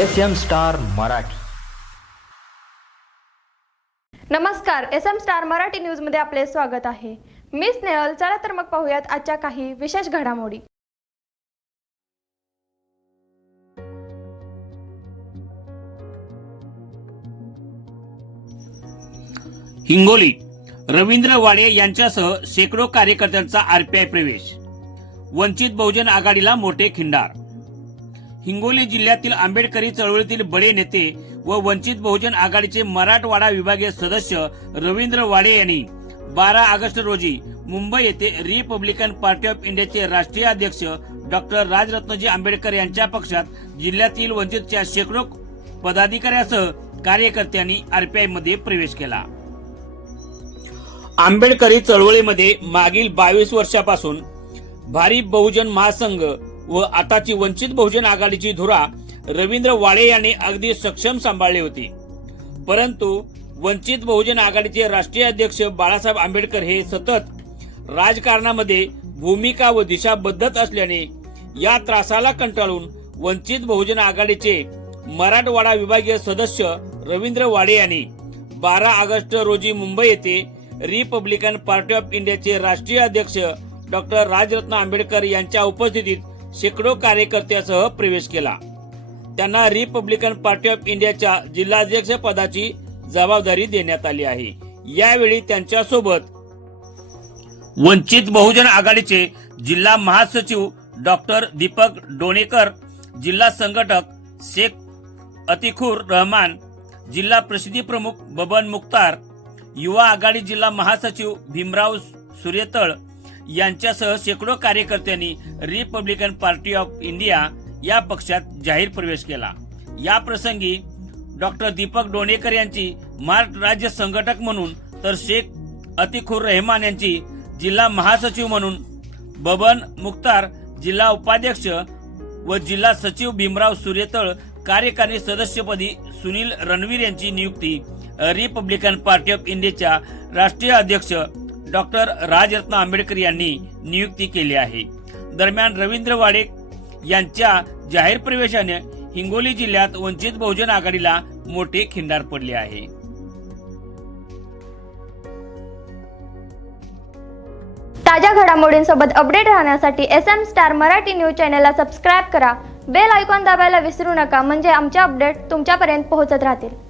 S M star Marathi. नमस्कार S M star Marathi न्यूजमध्ये आपले स्वागत आहे. मी स्नेहल चला तर मग पाहूयात आजच्या काही विशेष घडामोडी. हिंगोली रवींद्र वाडे यांच्यासह शेकडो कार्यकर्त्यांचा आरपीआय प्रवेश. वंचित बहुजन आघाडीला मोठे खिंडार. हिंगोली जिल्ह्यातील आंबेडकरी चळवळीतील बडे नेते व वंचित बहुजन आघाडीचे मराठवाडा विभागीय सदस्य रवींद्र वाडे यांनी बारा ऑगस्ट रोजी मुंबई येथे रिपब्लिकन पार्टी ऑफ इंडियाचे राष्ट्रीय अध्यक्ष डॉक्टर राजरत्नजी आंबेडकर यांच्या पक्षात जिल्ह्यातील वंचितच्या शेकडो पदाधिकाऱ्यासह कार्यकर्त्यांनी आरपीआयमध्ये प्रवेश केला. आंबेडकरी चळवळीमध्ये मागील बावीस वर्षापासून भारी बहुजन महासंघ व आताची वंचित बहुजन आघाडीची धुरा रवींद्र वाडे यांनी अगदी सक्षम सांभाळली होती. परंतु वंचित बहुजन आघाडीचे राष्ट्रीय अध्यक्ष बाळासाहेब आंबेडकर हे सतत राजकारणामध्ये भूमिका व दिशा बदलत असल्याने या त्रासाला कंटाळून वंचित बहुजन आघाडीचे मराठवाडा विभागीय सदस्य रवींद्र वाडे यांनी बारा ऑगस्ट रोजी मुंबई येथे रिपब्लिकन पार्टी ऑफ इंडियाचे राष्ट्रीय अध्यक्ष डॉक्टर राजरत्न आंबेडकर यांच्या उपस्थितीत शेकडो कार्यकर्त्यासह प्रवेश केला. त्यांना रिपब्लिकन पार्टी ऑफ इंडियाच्या जिल्हाध्यक्ष पदाची जबाबदारी देण्यात आली आहे. यावेळी त्यांच्यासोबत वंचित बहुजन आघाडीचे जिल्हा महासचिव डॉक्टर दीपक डोणेकर जिल्हा संघटक शेख अतिखुर रहमान जिल्हा प्रसिद्धी प्रमुख बबन मुख्तार युवा आघाडी जिल्हा महासचिव भीमराव सूर्यतळ यांच्यासह शेकडो कार्यकर्त्यांनी रिपब्लिकन पार्टी ऑफ इंडिया या पक्षात जाहीर प्रवेश केला. या प्रसंगी डॉक्टर दीपक डोणेकर यांची महाराष्ट्र राज्य संघटक म्हणून तर शेख अतिखुर रहमान यांची जिल्हा महासचिव म्हणून बबन मुख्तार जिल्हा उपाध्यक्ष व जिल्हा सचिव भीमराव सूर्यतळ कार्यकारी सदस्यपदी सुनील रणवीर यांची नियुक्ती रिपब्लिकन पार्टी ऑफ इंडियाच्या राष्ट्रीय अध्यक्ष डॉक्टर राजरत्न आंबेडकर यांनी नियुक्ती केली आहे. दरम्यान रवींद्र वाडे यांच्या जाहीर प्रवेशाने हिंगोली जिल्ह्यात वंचित बहुजन आघाडीला मोठे खिंडार पडले आहे. ताज्या घडामोडींसोबत अपडेट राहण्यासाठी S M star Marathi news चॅनलला सबस्क्राईब करा. बेल आयकॉन दाबायला विसरू नका. म्हणजे आमचे अपडेट तुमच्यापर्यंत पोहोचत राहतील.